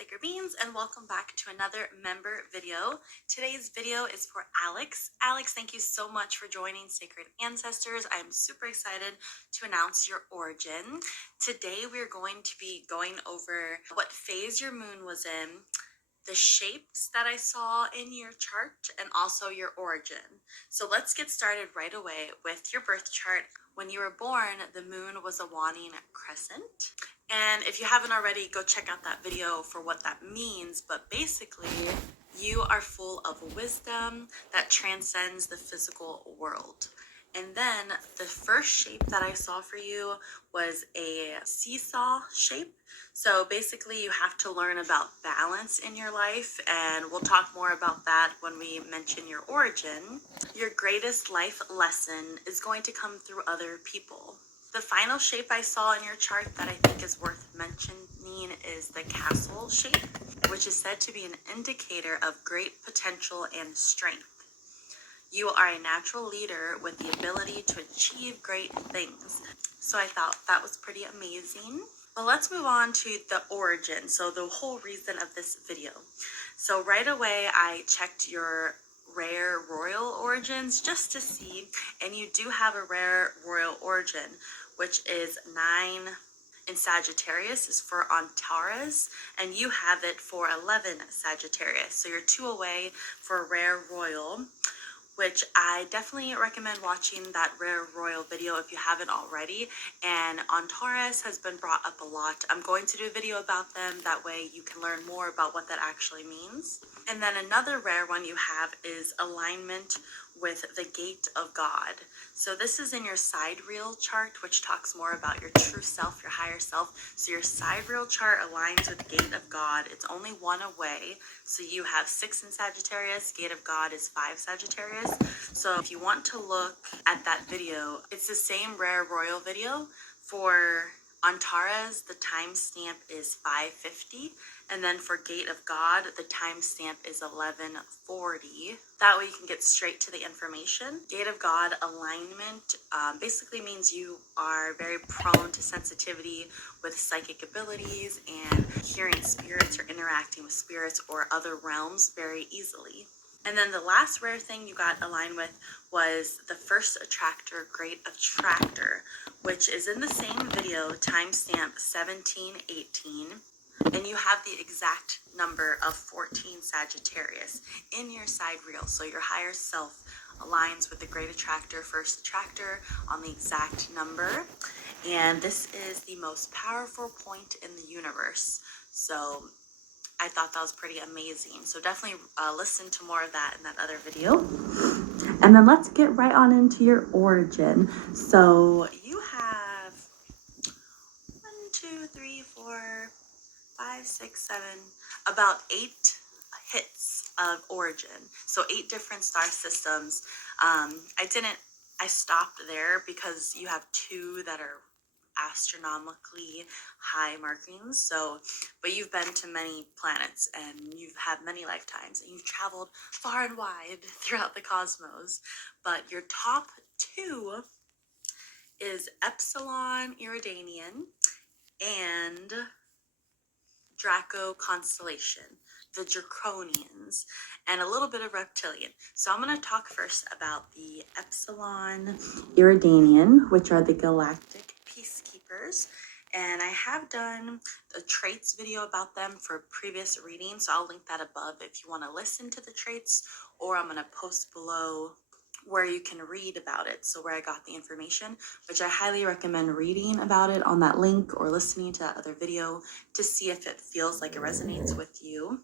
Sacred Beings, and welcome back to another member video. Today's video is for Alex. Alex, thank you so much for joining Sacred Ancestors. I'm super excited to announce your origin. Today we're going to be going over what phase your moon was in, the shapes that I saw in your chart, and also your origin. So let's get started right away with your birth chart. When you were born, the moon was a waning crescent. And if you haven't already, go check out that video for what that means. But basically, you are full of wisdom that transcends the physical world. And then the first shape that I saw for you was a seesaw shape. So basically you have to learn about balance in your life, and we'll talk more about that when we mention your origin. Your greatest life lesson is going to come through other people. The final shape I saw in your chart that I think is worth mentioning is the castle shape, which is said to be an indicator of great potential and strength. You are a natural leader with the ability to achieve great things. So I thought that was pretty amazing. But let's move on to the origin, so the whole reason of this video. So right away I checked your rare royal origins just to see, and you do have a rare royal origin, which is 9 in Sagittarius is for Antares, and you have it for 11 Sagittarius. So you're 2 away for a rare royal, which I definitely recommend watching that rare royal video if you haven't already. And Antares has been brought up a lot. I'm going to do a video about them, that way you can learn more about what that actually means. And then another rare one you have is alignment with the Gate of God. So this is in your sidereal chart, which talks more about your true self, your higher self. So your sidereal chart aligns with Gate of God. It's only 1 away. So you have 6 in Sagittarius, Gate of God is 5 Sagittarius. So if you want to look at that video, it's the same rare royal video. For Antares, the timestamp is 550, and then for Gate of God, the timestamp is 1140. That way you can get straight to the information. Gate of God alignment basically means you are very prone to sensitivity with psychic abilities and hearing spirits or interacting with spirits or other realms very easily. And then the last rare thing you got aligned with was the first attractor, Great Attractor, which is in the same video, timestamp 1718. And you have the exact number of 14 Sagittarius in your sidereal. So your higher self aligns with the Great Attractor, first attractor on the exact number. And this is the most powerful point in the universe. So I thought that was pretty amazing. So definitely listen to more of that in that other video. And then let's get right on into your origin. So you have 1, 2, 3, 4, 5, 6, 7, about 8 hits of origin. So 8 different star systems. I stopped there because you have 2 that are astronomically high markings. So, but you've been to many planets and you've had many lifetimes and you've traveled far and wide throughout the cosmos. But your top 2 is Epsilon Iridanian and Draco constellation, the Draconians, and a little bit of reptilian. So I'm going to talk first about the Epsilon Iridanian, which are the galactic peacekeepers. And I have done a traits video about them for previous readings, so I'll link that above if you want to listen to the traits, or I'm going to post below where you can read about it, so where I got the information, which I highly recommend reading about it on that link or listening to that other video to see if it feels like it resonates with you.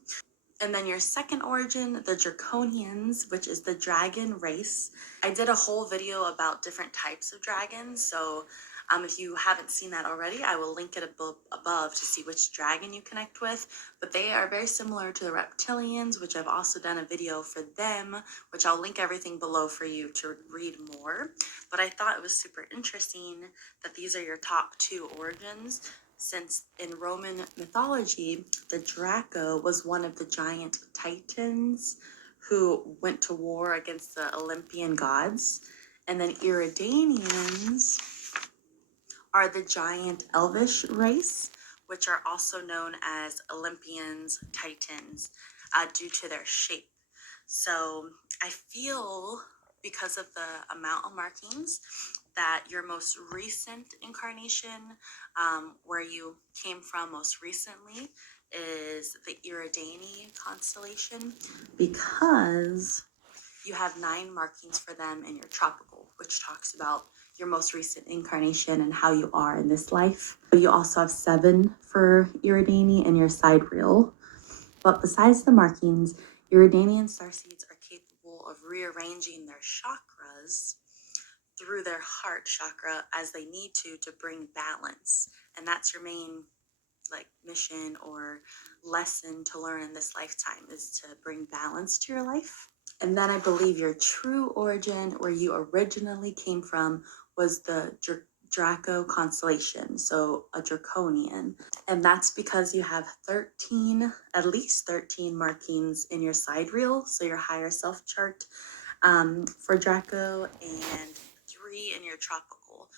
And then your second origin, the Draconians, which is the dragon race. I did a whole video about different types of dragons, so if you haven't seen that already, I will link it above to see which dragon you connect with. But they are very similar to the reptilians, which I've also done a video for them, which I'll link everything below for you to read more. But I thought it was super interesting that these are your top 2 origins, since in Roman mythology, the Draco was one of the giant titans who went to war against the Olympian gods. And then Iridanians are the giant elvish race, which are also known as Olympians, Titans, due to their shape. So I feel, because of the amount of markings, that your most recent incarnation, where you came from most recently, is the Iridani constellation, because you have 9 markings for them in your tropical, which talks about your most recent incarnation and how you are in this life. You also have 7 for Iridani in your sidereal. But besides the markings, Iridanian starseeds are capable of rearranging their chakras through their heart chakra as they need to bring balance. And that's your main mission or lesson to learn in this lifetime, is to bring balance to your life. And then I believe your true origin, where you originally came from, was the Draco constellation, so a draconian. And that's because you have 13, at least 13 markings in your sidereal, so your higher self chart, for Draco, and 3 in your tropical,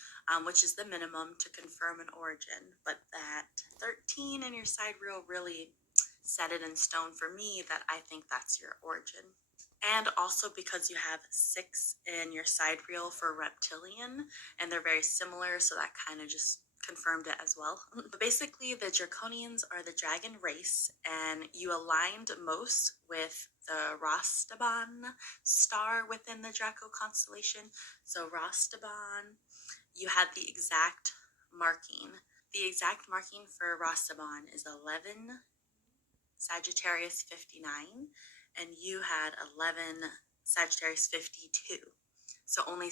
which is the minimum to confirm an origin. But that 13 in your sidereal really set it in stone for me that I think that's your origin. And also because you have 6 in your sidereal for reptilian, and they're very similar, so that kind of just confirmed it as well. But basically, the Draconians are the dragon race, and you aligned most with the Rastaban star within the Draco constellation. So Rastaban, you had the exact marking. The exact marking for Rastaban is 11 Sagittarius 59, and you had 11 Sagittarius 52. So only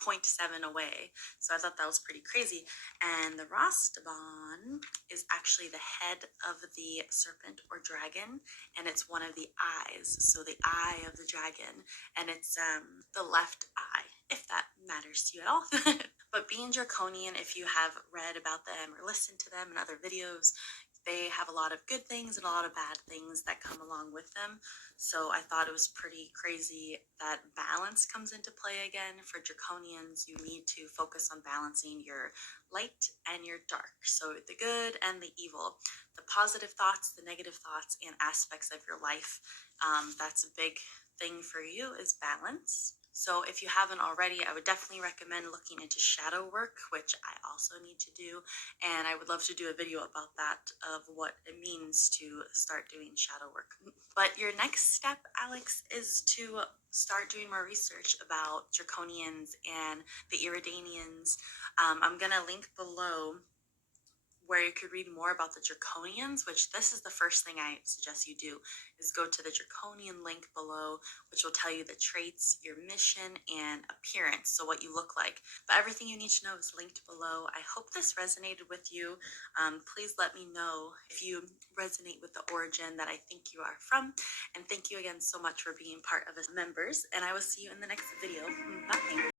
0.7 away. So I thought that was pretty crazy. And the Rastaban is actually the head of the serpent or dragon, and it's one of the eyes. So the eye of the dragon, and it's the left eye, if that matters to you at all. But being draconian, if you have read about them or listened to them in other videos, they have a lot of good things and a lot of bad things that come along with them. So I thought it was pretty crazy that balance comes into play again. For draconians, you need to focus on balancing your light and your dark. So the good and the evil, the positive thoughts, the negative thoughts, and aspects of your life. That's a big thing for you, is balance. So if you haven't already, I would definitely recommend looking into shadow work, which I also need to do. And I would love to do a video about that, of what it means to start doing shadow work. But your next step, Alex, is to start doing more research about Draconians and the Iridanians. I'm going to link below where you could read more about the Draconians, which this is the first thing I suggest you do, is go to the Draconian link below, which will tell you the traits, your mission, and appearance, so what you look like. But everything you need to know is linked below. I hope this resonated with you. Please let me know if you resonate with the origin that I think you are from. And thank you again so much for being part of us members, and I will see you in the next video. Bye!